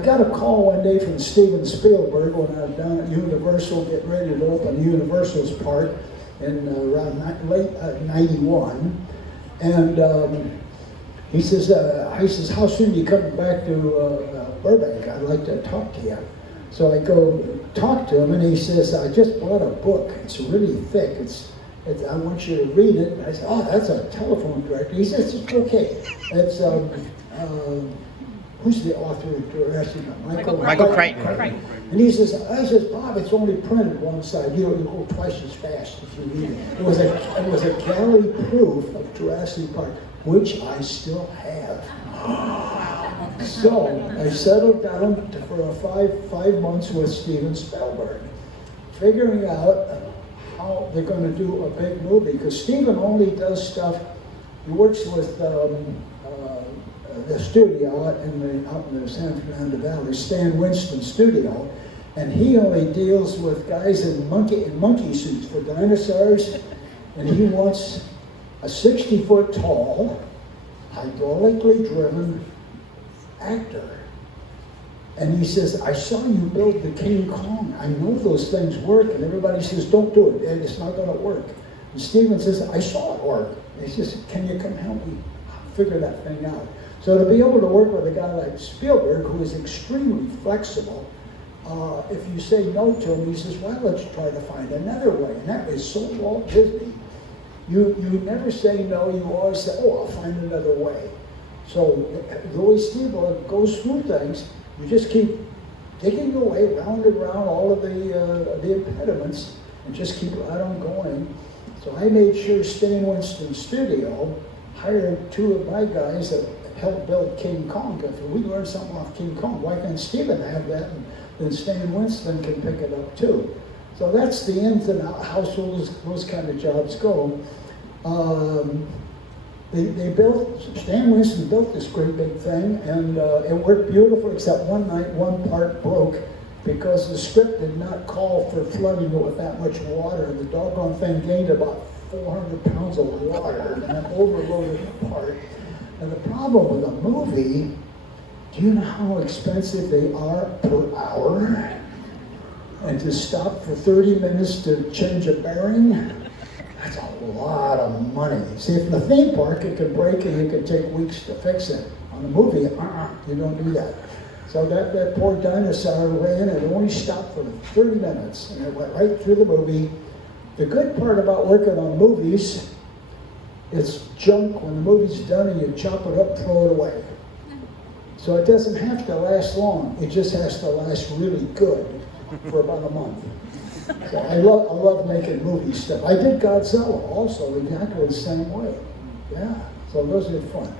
I got a call one day from Steven Spielberg when I was down at Universal getting ready to open Universal's Park in around late 91. And he says, how soon are you coming back to Burbank? I'd like to talk to you. So I go talk to him, and he says, I just bought a book. It's really thick. I want you to read it. And I said, oh, that's a telephone directory. He says, it's okay. It's, who's the author of Jurassic Park? Michael Crichton. And he says, Bob, it's only printed one side. You go twice as fast if you read it. It was a galley proof of Jurassic Park, which I still have. So I settled down for five months with Steven Spielberg, figuring out how they're going to do a big movie. Because Steven only does stuff. He works with the studio out in the San Fernando Valley, Stan Winston studio, and he only deals with guys in monkey suits for dinosaurs, and he wants a 60-foot tall, hydraulically driven actor. And he says, I saw you build the King Kong. I know those things work, and everybody says, don't do it, it's not going to work. And Steven says, I saw it work. And he says, can you come help me figure that thing out? So to be able to work with a guy like Spielberg, who is extremely flexible, if you say no to him, he says, well, let's try to find another way. And that is so Walt Disney. You never say no, you always say, oh, I'll find another way. So the way Spielberg goes through things, you just keep digging away, round and round all of the impediments, and just keep right on going. So I made sure Stan Winston Studio hired two of my guys that helped build King Kong. If we learned something off King Kong, why can't Steven have that, and then Stan Winston can pick it up too. So that's the ins and outs, how those kind of jobs go. Stan Winston built this great big thing, and it worked beautiful, except one night one part broke because the script did not call for flooding it with that much water. The doggone thing gained about 400 pounds of water, and it overloaded the part. And the problem with a movie, do you know how expensive they are per hour? And to stop for 30 minutes to change a bearing? That's a lot of money. See, if in the theme park it can break and it can take weeks to fix it. On a movie, you don't do that. So that poor dinosaur ran and it only stopped for 30 minutes. And it went right through the movie. The good part about working on movies, it's junk when the movie's done and you chop it up, throw it away. So it doesn't have to last long. It just has to last really good for about a month. So I love making movie stuff. I did Godzilla also, exactly the same way. Yeah, so those are fun.